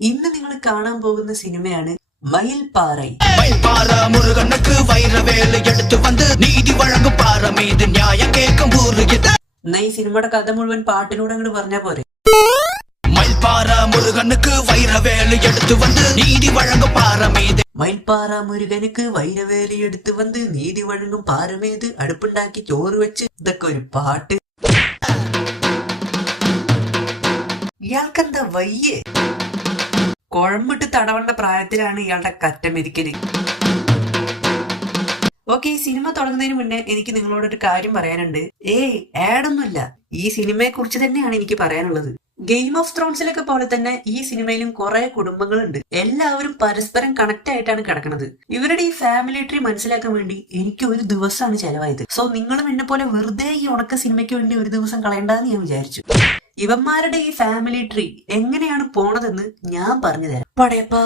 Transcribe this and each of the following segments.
ഇന്ന് നിങ്ങൾ കാണാൻ പോകുന്ന സിനിമയാണ് മയിൽപ്പാറൈ. മുരുകനുக்கு വൈരവേല എടുത്തു വന്ന് നീതി വഴങ്ങും പാറ മീത് ന്യായം കേൾക്കും എന്നാ ഈ സിനിമയുടെ കഥ മുഴുവൻ പാട്ടിലൂടെ അങ്ങോട്ട് പറഞ്ഞാ പോരെ. മയിൽപ്പാറ മുരുകനുக்கு വൈരവേല എടുത്തു വന്ന് നീതി വഴങ്ങും പാറ മീത്. മയിൽപ്പാറ മുരുകനുക്ക് വൈരവേലി എടുത്തു വന്ന് നീതി വഴങ്ങും പാറമേത് അടുപ്പുണ്ടാക്കി ചോറ് വെച്ച്. ഇതൊക്കെ ഒരു പാട്ട്. ഇയാൾക്കെന്താ വയ്യേ? കുഴമ്പിട്ട് തടവണ്ട പ്രായത്തിലാണ് ഇയാളുടെ കറ്റമെതിക്കല്. ഓക്കെ, ഈ സിനിമ തുടങ്ങുന്നതിന് മുന്നേ എനിക്ക് നിങ്ങളോടൊരു കാര്യം പറയാനുണ്ട്. ആഡൊന്നുമില്ല, ഈ സിനിമയെ കുറിച്ച് തന്നെയാണ് എനിക്ക് പറയാനുള്ളത്. ഗെയിം ഓഫ് ത്രോൺസിലൊക്കെ പോലെ തന്നെ ഈ സിനിമയിലും കുറെ കുടുംബങ്ങളുണ്ട്. എല്ലാവരും പരസ്പരം കണക്ട് ആയിട്ടാണ് കിടക്കുന്നത്. ഇവരുടെ ഈ ഫാമിലി ട്രീ മനസ്സിലാക്കാൻ വേണ്ടി എനിക്ക് ഒരു ദിവസമാണ് ചെലവായത്. സോ നിങ്ങളും എന്നെ പോലെ വെറുതെ ഈ ഉണക്ക സിനിമയ്ക്ക് വേണ്ടി ഒരു ദിവസം കളയണ്ടെന്ന് ഞാൻ വിചാരിച്ചു. ഇവന്മാരുടെ ഈ ഫാമിലി ട്രീ എങ്ങനെയാണ് പോണതെന്ന് ഞാൻ പറഞ്ഞു തരാം. പടയപ്പാ,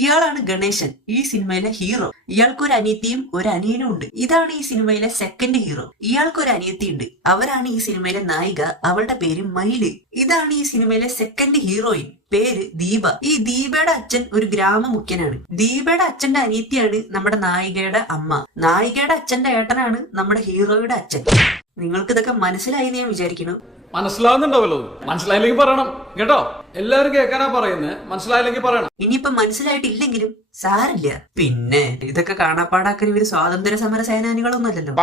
ഇയാളാണ് ഗണേശൻ, ഈ സിനിമയിലെ ഹീറോ. ഇയാൾക്കൊരു അനിയത്തിയും ഒരു അനിയനും ഉണ്ട്. ഇതാണ് ഈ സിനിമയിലെ സെക്കൻഡ് ഹീറോ. ഇയാൾക്കൊരു അനിയത്തി ഉണ്ട്. അവരാണ് ഈ സിനിമയിലെ നായിക. അവളുടെ പേര് മയില്. ഇതാണ് ഈ സിനിമയിലെ സെക്കൻഡ് ഹീറോയിൻ, പേര് ദീപ. ഈ ദീപയുടെ അച്ഛൻ ഒരു ഗ്രാമമുഖ്യനാണ്. ദീപയുടെ അച്ഛന്റെ അനിയത്തിയാണ് നമ്മുടെ നായികയുടെ അമ്മ. നായികയുടെ അച്ഛന്റെ ഏട്ടനാണ് നമ്മുടെ ഹീറോയുടെ അച്ഛൻ. നിങ്ങൾക്ക് ഇതൊക്കെ മനസ്സിലായി ഞാൻ വിചാരിക്കുന്നു. മനസ്സിലാവുന്നുണ്ടാവല്ലോ. മനസ്സിലായില്ലെങ്കിൽ പറയണം കേട്ടോ. എല്ലാവരും കേൾക്കാനാ പറയുന്നത്, മനസ്സിലായില്ലെങ്കിൽ പറയണം. ഇനിയിപ്പൊ മനസ്സിലായിട്ടില്ലെങ്കിലും സാരില്ല. പിന്നെ ഇതൊക്കെ കാണാപ്പാടാക്കാൻ ഇവര് സ്വാതന്ത്ര്യ സമര സേനാനികളൊന്നുമല്ലല്ലോ.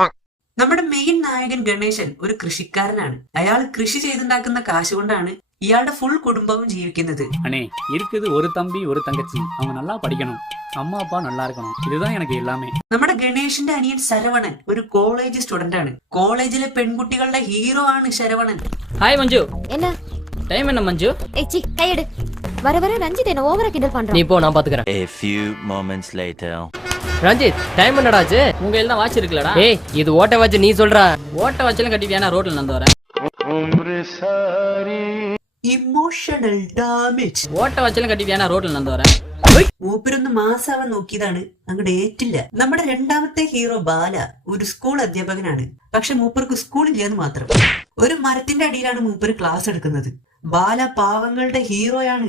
നമ്മുടെ മെയിൻ നായകൻ ഗണേശൻ ഒരു കൃഷിക്കാരനാണ്. അയാൾ കൃഷി ചെയ്തുണ്ടാക്കുന്ന കാശ് കൊണ്ടാണ് ഇയാളുടെ ഫുൾ കുടുംബവും ജീവിക്കുന്നത്. அண்ணே இருக்குது ஒரு தம்பி ஒரு தங்கச்சி, அவங்க நல்லா படிக்கணும், அம்மா அப்பா நல்லா இருக்கணும், இதுதான் எனக்கு எல்லாமே. നമ്മുടെ ഗണേഷിന്റെ അനിയൻ ശരവണൻ ഒരു കോളേജ് സ്റ്റുഡന്റ് ആണ്. കോളേജിലെ പെൺകുട്ടികളുടെ ഹീറോ ആണ് ശരവണൻ. ஹாய் மஞ்சு. என்ன டைம் என்ன மஞ்சு? ஏச்சி கையெடு. வர வர ரஞ்சித் என்ன ஓவரா கிண்டல் பண்றான். நீ போ, நான் பாத்துக்கறேன். A few moments later. Ranjith, time என்னடா ஆச்சு? உங்க கையில தான் வாட்ச் இருக்குலடா. ஏய், இது ஓட்ட வாட்ச். நீ சொல்ற ஓட்ட வாட்ச்லாம் கட்டிட்டியானா? ரோட்ல நடந்து வரேன். Emotional damage. ஓட்ட வாட்ச்லாம் கட்டிட்டியானா? ரோட்ல நடந்து வரேன். മൂപ്പരൊന്ന് മാസാവാൻ നോക്കിയതാണ്, അങ്ങോട്ട് ഏറ്റില്ല. നമ്മുടെ രണ്ടാമത്തെ ഹീറോ ബാല ഒരു സ്കൂൾ അധ്യാപകനാണ്. പക്ഷെ മൂപ്പർക്ക് സ്കൂളില്ലെന്ന് മാത്രം. ഒരു മരത്തിന്റെ അടിയിലാണ് മൂപ്പര് ക്ലാസ് എടുക്കുന്നത്. ബാല പാവങ്ങളുടെ ഹീറോയാണ്.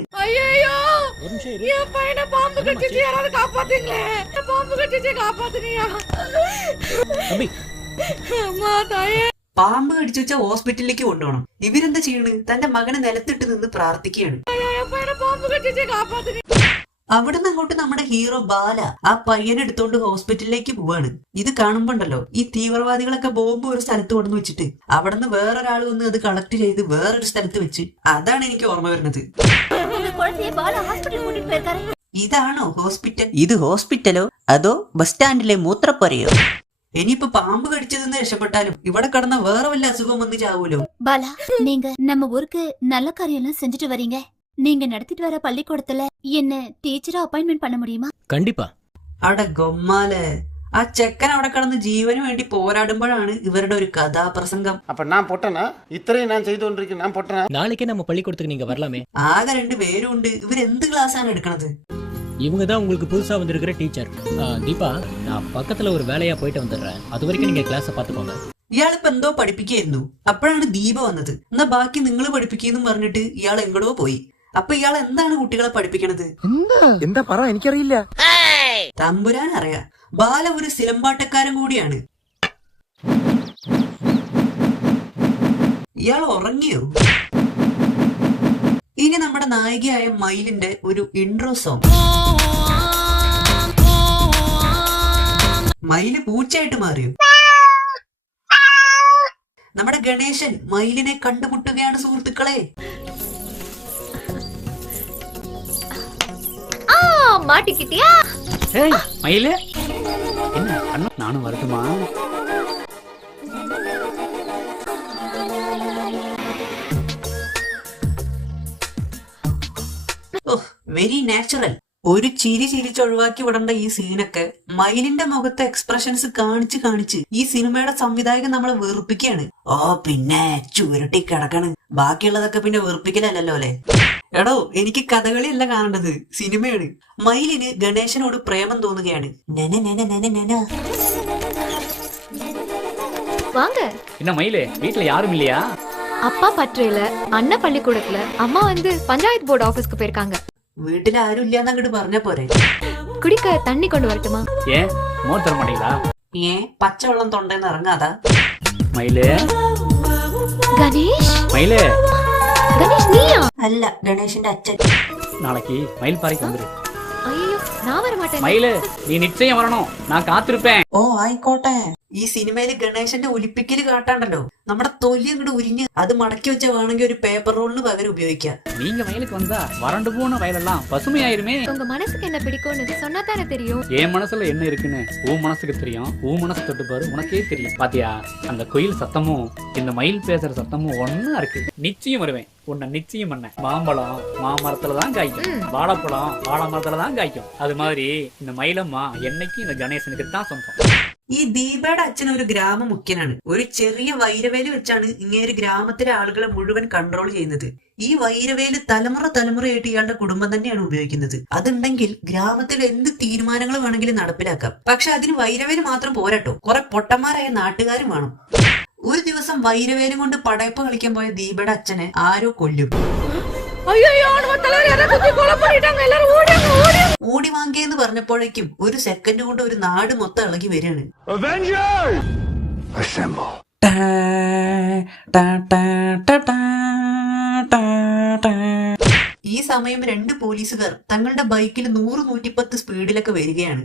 പാമ്പ് കടിച്ചു വെച്ചാൽ ഹോസ്പിറ്റലിലേക്ക് കൊണ്ടുപോകണം. ഇവരെന്താ ചെയ്യണ്? തന്റെ മകനെ നിലത്തിട്ട് നിന്ന് പ്രാർത്ഥിക്കുകയാണ്. അവിടുന്ന് അങ്ങോട്ട് നമ്മുടെ ഹീറോ ബാല ആ പയ്യനെ എടുത്തോണ്ട് ഹോസ്പിറ്റലിലേക്ക് പോവാണ്. ഇത് കാണുമ്പോണ്ടല്ലോ, ഈ തീവ്രവാദികളൊക്കെ ബോംബ് ഒരു സ്ഥലത്ത് കൊണ്ടു വെച്ചിട്ട് അവിടുന്ന് വേറൊരാൾ വന്ന് അത് കളക്ട് ചെയ്ത് വേറൊരു സ്ഥലത്ത് വെച്ച്, അതാണ് എനിക്ക് ഓർമ്മ വരുന്നത്. ഇതാണോ ഹോസ്പിറ്റൽ? ഇത് ഹോസ്പിറ്റലോ അതോ ബസ് സ്റ്റാൻഡിലെ മൂത്രപ്പുരയോ? ഇനിയിപ്പോ പാമ്പ് കടിച്ചതെന്ന് രക്ഷപ്പെട്ടാലും ഇവിടെ കടന്ന വേറെ വല്ല അസുഖം വന്ന് ചാവൂലോ. பாலா, நீங்க நம்ம ஊருக்கு நல்ல காரியம் எல்லாம் செஞ்சுட்டு வரீங்க. நீங்க நடத்திட்டு வர பள்ளிக்கூடத்துல என்ன டீச்சரா அப்பாயின்மெண்ட் பண்ண முடியுமா? கண்டிப்பா. അവിടെ ഗൊമ്മാലെ ആ ചെക്കൻ അവിടെ കടന്ന് ജീവന് വേണ്ടി പോരാടുമ്പോഴാണ് ഇവരുടെ ഒരു കഥാപ്രസംഗം. அப்ப நான் பொட்டனா? இத்தனையும் நான் செய்து கொண்டிருக்கேன், நான் பொட்டனா? நாளைக்கே நம்ம பள்ளிக்கூடத்துக்கு நீங்க வரலாமே. ആകെ 2 പേരുണ്ട്. ഇവരെന്ത് ക്ലാസ്സാണ് എടുക്കണത്? இவங்க தான் உங்களுக்கு புதுசா வந்திருக்கிற டீச்சர். தீபா, நான் பக்கத்துல ஒரு வேலையா போயிட்டு வந்துடுறேன். அது வரைக்கும் நீங்க கிளாஸை பாத்துக்கோங்க. ഇയാളിപ്പോ എന്തോ പഠിപ്പിക്കായിരുന്നു. അപ്പോഴാണ് ദീപ വന്നത്. എന്നാ ബാക്കി നിങ്ങൾ പഠിപ്പിക്കുന്നു പറഞ്ഞിട്ട് ഇയാൾ എങ്ങടോ പോയി. അപ്പൊ ഇയാൾ എന്താണ് കുട്ടികളെ പഠിപ്പിക്കണത്? എന്താ പറ, എനിക്കറിയില്ല. തമ്പുരാൻ അറിയാം. ബാല ഒരു സിലമ്പാട്ടക്കാരൻ കൂടിയാണ്. ഇയാൾ ഉറങ്ങിയോ? ഇനി നമ്മുടെ നായികയായ മയിലിന്റെ ഒരു ഇൻട്രോ സോങ്. മയില് പൂച്ചയായിട്ട് മാറിയോ? നമ്മുടെ ഗണേശൻ മയിലിനെ കണ്ടുമുട്ടുകയാണ് സുഹൃത്തുക്കളെ. மாட்டிக்கிட்டியா? ஏய் மயிலே, என்ன அண்ணா நானும் வரட்டுமா? Very natural. ഒരു ചിരി ചിരിച്ചൊഴിവാക്കി വിടേണ്ട ഈ സീനൊക്കെ മയിലിന്റെ മുഖത്തെ എക്സ്പ്രഷൻസ് കാണിച്ച് ഈ സിനിമയുടെ സംവിധായകൻ നമ്മളെ വെറുപ്പിക്കുകയാണ്. ഓ പിന്നെ ചുരുട്ടി കിടക്കണ്. ബാക്കിയുള്ളതൊക്കെ പിന്നെ വെറുപ്പിക്കലല്ലോ അല്ലെ. എടോ, എനിക്ക് കഥകളിയല്ല കാണേണ്ടത്, സിനിമയാണ്. മയിലിന് ഗണേശനോട് പ്രേമം തോന്നുകയാണ്. வாங்க. என்ன மயிலே, வீட்ல யாரும் இல்லையா? அப்பா பற்றையில, அண்ணா பள்ளிக்கூடத்துல, அம்மா வந்து பஞ்சாயத்து போர்டு ஆபீஸ்க்கு போயிருக்காங்க. വീട്ടിൽ ആരും ഇല്ലാന്ന് അങ്ങോട്ട് പറഞ്ഞ പോരെ. കുടിക്ക തണ്ണി കൊണ്ട് വരട്ടുമാ? ஏன் மோர் தர மாட்டீங்களா? പച്ചവെള്ളം തൊണ്ടേന്ന് ഇറങ്ങാതാ. மயிலு ഗണേഷ് மயிலு ഗണേഷ് നീയാ? അല്ല, ഗണേഷിന്റെ അച്ഛൻ. நாளைக்கு மயில் பாறைக்கு வந்துரு. അയ്യോ ഞാൻ വരമാട്ടേ. மயிலு நீ நிச்சயம் வரணும், நான் காத்திருப்பேன். ഓ ആയിക്കോട്ടെ. ഈ സിനിമയില് ഗണേശന്റെ ഒലിപ്പിക്കല് കാട്ടാണ്ടല്ലോ, നമ്മുടെ തൊലി അങ്ങോട്ട് ഉരിഞ്ഞ് അത് മടക്കി വെച്ച വേണമെങ്കിൽ ഒരു പേപ്പർ റോളിന് പകരം ഉപയോഗിക്കാം. நீங்க வயலுக்கு வந்தா வறண்டு போன வயலெல்லாம் பசுமையாயிருமே. உங்க மனசுக்கு என்ன பிடிக்கும்னு சொன்னா தானே தெரியும். என் மனசுல என்ன இருக்குன்னு உன் மனசுக்கு தெரியும். உன் மனசு தொட்டு பாரு, உனக்கே தெரியும். பாத்தியா, அந்த குயில் சத்தமும் இந்த மயில் பேசுற சத்தமும் ஒன்னா இருக்கு. நிச்சயம் வருவேன், உன்னை நிச்சயம் பண்ண. மாம்பழம் மாமரத்துல தான் காய்க்கும், வாழைப்பழம் வாழை மரத்துல தான் காய்க்கும். அது மாதிரி இந்த மயிலம்மா என்னைக்கு இந்த கணேசனுக்கு தான் சொந்தம். ഈ ദീപയുടെ അച്ഛൻ ഒരു ഗ്രാമമുഖ്യനാണ്. ഒരു ചെറിയ വൈരവേല് വെച്ചാണ് ഇങ്ങേര് ഗ്രാമത്തിലെ ആളുകളെ മുഴുവൻ കൺട്രോൾ ചെയ്യുന്നത്. ഈ വൈരവേല് തലമുറയായിട്ട് ഇയാളുടെ കുടുംബം തന്നെയാണ് ഉപയോഗിക്കുന്നത്. അതുണ്ടെങ്കിൽ ഗ്രാമത്തിൽ എന്ത് തീരുമാനങ്ങൾ വേണമെങ്കിലും നടപ്പിലാക്കാം. പക്ഷെ അതിന് വൈരവേല് മാത്രം പോരാട്ടോ, കുറെ പൊട്ടന്മാരായ നാട്ടുകാരും വേണം. ഒരു ദിവസം വൈരവേലും കൊണ്ട് പടയപ്പ് കളിക്കാൻ പോയ ദീപയുടെ അച്ഛനെ ആരോ കൊല്ലും. ഓടി വാങ്ങിയെന്ന് പറഞ്ഞപ്പോഴേക്കും ഒരു സെക്കൻഡ് കൊണ്ട് ഒരു നാട് മൊത്തം ഇളകി വരികയാണ്. ഈ സമയം 2 പോലീസുകാർ തങ്ങളുടെ ബൈക്കിൽ 100-110 സ്പീഡിലൊക്കെ വരികയാണ്.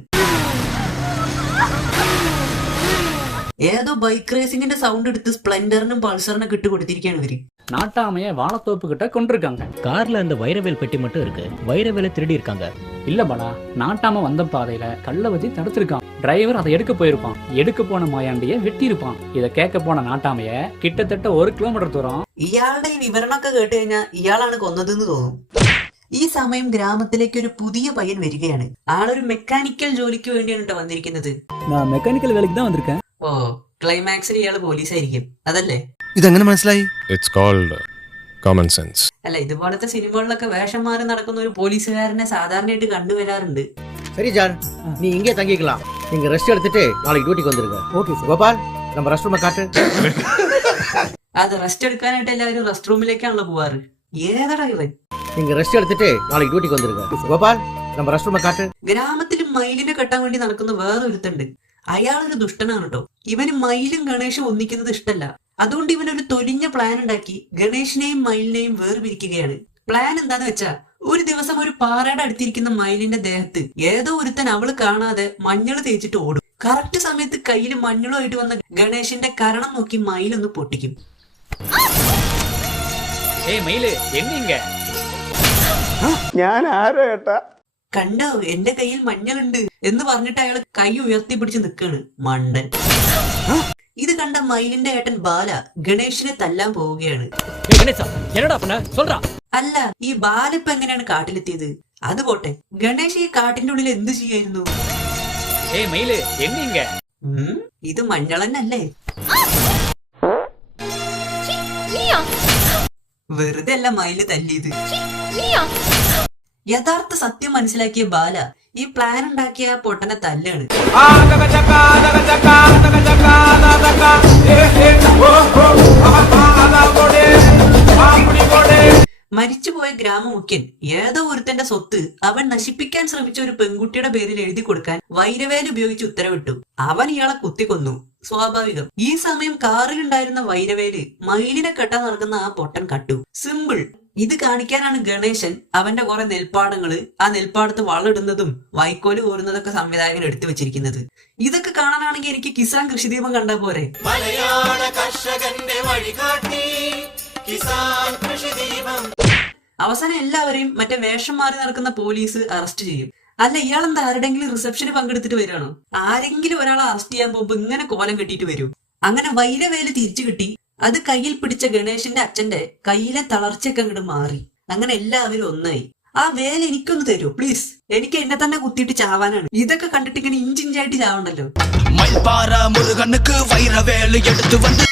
ഏതോ ബൈക്ക് റേസിംഗിന്റെ സൗണ്ട് എടുത്ത് സ്പ്ലെൻഡറിനും പൾസറിനും ഇട്ട് കൊടുത്തിരിക്കുകയാണ് ഇവര്. நாட்டாமைய வாழைத்தோப்பு கிட்ட கொண்டிருக்காங்க. கார்ல அந்த வைரவேல் பெட்டி மட்டும் இருக்கு. வைரவேலை திருடி இருக்காங்க. இல்ல பாடா, நாட்டாம வந்த பாதையில கள்ள வச்சு தடுத்திருக்கான். டிரைவர் அதை எடுக்க போயிருப்பான். எடுக்க போன மாயாண்டிய வெட்டி இருப்பான். இத கேட்க போன நாட்டாமைய கிட்டத்தட்ட 1 കിലോമീറ്റർ ദൂരം. ഇയാളുടെ ഈ വിവരണമൊക്കെ കേട്ട് കഴിഞ്ഞാൽ ഇയാളാണ് കൊന്നതെന്ന് തോന്നും. ഈ സമയം ഗ്രാമത്തിലേക്ക് ഒരു പുതിയ പയ്യൻ വരികയാണ്. ആളൊരു മെക്കാനിക്കൽ ജോലിക്ക് വേണ്ടിയാണ് കേട്ടോ വന്നിരിക്കുന്നത്. நான் மெக்கானிக்கல் வேலைக்கு தான் வந்திருக்கேன். ഓ, ക്ലൈമാക്സിൽ ഇയാള് പോലീസായിരിക്കും, അതല്ലേ? ഇതെങ്ങനെ മനസ്സിലായി? It's called common sense. അല്ല, ഇതുപോലത്തെ സിനിമകളിലൊക്കെ വേഷം മാറി നടക്കുന്ന ഒരു പോലീസുകാരനെ സാധാരണയായിട്ട് കണ്ടുവരാറുണ്ട്. சரி ஜான், நீ இங்கே தங்கிக்கலாம். நீங்க ரெஸ்ட் எடுத்துட்டு நாளைக்கு டியூட்டிக்கு வந்துருங்க. Okay sir. கோபால், நம்ம ரெஸ்ட் ரூமை காட்டு. അത് റെസ്റ്റ് എടുക്കാനായിട്ട് എല്ലാവരും റെസ്റ്റ് റൂമിലേക്കാണല്ലോ പോവാറ്. ഏതാടാ ഇവൻ? நீங்க ரெஸ்ட் எடுத்துட்டு நாளைக்கு டியூட்டிக்கு வந்துருங்க. கோபால், நம்ம ரெஸ்ட் ரூமை காட்டு. ഗ്രാമത്തിൽ മയിലിനെ കെട്ടാൻ വേണ്ടി നടക്കുന്ന വേറെ ഒരുത്തുണ്ട്. അയാളൊരു ദുഷ്ടനാണ് കേട്ടോ. ഇവന് മയിലും ഗണേഷും ഒന്നിക്കുന്നത് ഇഷ്ടല്ല. അതുകൊണ്ട് ഇവനൊരു തൊലിഞ്ഞ പ്ലാൻ ഉണ്ടാക്കി ഗണേഷിനെയും മയിലിനെയും വേർപിരിക്കുകയാണ്. പ്ലാൻ എന്താന്ന് വെച്ചാ, ഒരു ദിവസം ഒരു പാറയുടെ അടുത്തിരിക്കുന്ന മയിലിന്റെ ദേഹത്ത് ഏതോ ഒരുത്തൻ അവള് കാണാതെ മഞ്ഞൾ തേച്ചിട്ട് ഓടും. കറക്റ്റ് സമയത്ത് കയ്യിൽ മഞ്ഞളുമായിട്ട് വന്ന ഗണേഷിന്റെ കരണം നോക്കി മയിലൊന്ന് പൊട്ടിക്കും. ஏய் மயிலு, என்னங்க? ഞാൻ ആരാ ഏട്ടാ? കണ്ടോ, എന്റെ കയ്യിൽ മഞ്ഞളുണ്ട് എന്ന് പറഞ്ഞിട്ട് അയാൾ കൈ ഉയർത്തി പിടിച്ച് നിൽക്കാണ്. മണ്ടൻ. ഇത് കണ്ട മയിലിന്റെ ഏട്ടൻ ബാല ഗണേഷിനെ തല്ലാൻ പോവുകയാണ്. ஏய் கணேசா, என்னடா பண்ண சொல்றா? അല്ല, ഈ ബാല ഇപ്പൊ എങ്ങനെയാണ് കാട്ടിലെത്തിയത്? അത് പോട്ടെ, ഗണേഷ് ഈ കാട്ടിന്റെ ഉള്ളിൽ എന്ത് ചെയ്യായിരുന്നു? ஏய் மயிலு, என்னங்க? ഇത് മഞ്ഞളന്നല്ലേ? നീയാ? വെറുതെ അല്ല മയില് തല്ലിയത്. നീയാ? യഥാർത്ഥ സത്യം മനസ്സിലാക്കിയ ബാല ഈ പ്ലാൻ ഉണ്ടാക്കിയ ആ പൊട്ടനെ തല്ലാണ്. മരിച്ചുപോയ ഗ്രാമമുഖ്യൻ ഏതോ ഒരുത്തന്റെ സ്വത്ത് അവൻ നശിപ്പിക്കാൻ ശ്രമിച്ച ഒരു പെൺകുട്ടിയുടെ പേരിൽ എഴുതി കൊടുക്കാൻ വൈരവേൽ ഉപയോഗിച്ച് ഉത്തരവിട്ടു. അവൻ ഇയാളെ കുത്തിക്കൊന്നു. സ്വാഭാവികം. ഈ സമയം കാറിലുണ്ടായിരുന്ന വൈരവേല് മയിലിനെ കെട്ടാൻ നടക്കുന്ന ആ പൊട്ടൻ കട്ടു. സിമ്പിൾ. ഇത് കാണിക്കാനാണ് ഗണേശൻ അവന്റെ കുറെ നെൽപ്പാടങ്ങള് ആ നെൽപ്പാടത്ത് വളമിടുന്നതും വൈക്കോല് കോരുന്നതൊക്കെ സംവിധായകൻ എടുത്തു വെച്ചിരിക്കുന്നത്. ഇതൊക്കെ കാണാനാണെങ്കിൽ എനിക്ക് കിസാൻ കൃഷിദീപം കണ്ടാ പോരെ. മലയാള കർഷകന്റെ വഴികാട്ടി കിസാൻ കൃഷിദീപം. അവസാനം എല്ലാവരെയും മറ്റേ വേഷം മാറി നടക്കുന്ന പോലീസ് അറസ്റ്റ് ചെയ്യും. അല്ല, ഇയാളെന്താ ആരുടെങ്കിലും റിസപ്ഷന് പങ്കെടുത്തിട്ട് വരികയാണോ? ആരെങ്കിലും ഒരാളെ അറസ്റ്റ് ചെയ്യാൻ പോകുമ്പോ ഇങ്ങനെ കോലം കെട്ടിയിട്ട് വരും. അങ്ങനെ വൈരവേല് തിരിച്ചു കിട്ടി. അത് കയ്യിൽ പിടിച്ച ഗണേഷിന്റെ അച്ഛന്റെ കയ്യിലെ തളർച്ചയൊക്കെ അങ്ങോട്ട് മാറി. അങ്ങനെ എല്ലാവരും ഒന്നായി. ആ വേല എനിക്കൊന്ന് തരൂ പ്ലീസ്. എനിക്ക് എന്നെ തന്നെ കുത്തിയിട്ട് ചാവാനാണ്. ഇതൊക്കെ കണ്ടിട്ട് ഇങ്ങനെ ഇഞ്ചിഞ്ചായിട്ട് ചാവണ്ടല്ലോ. മയിൽപ്പാറ മുരുകനുക്ക് വൈരവേല് എടുത്തു വന്ന്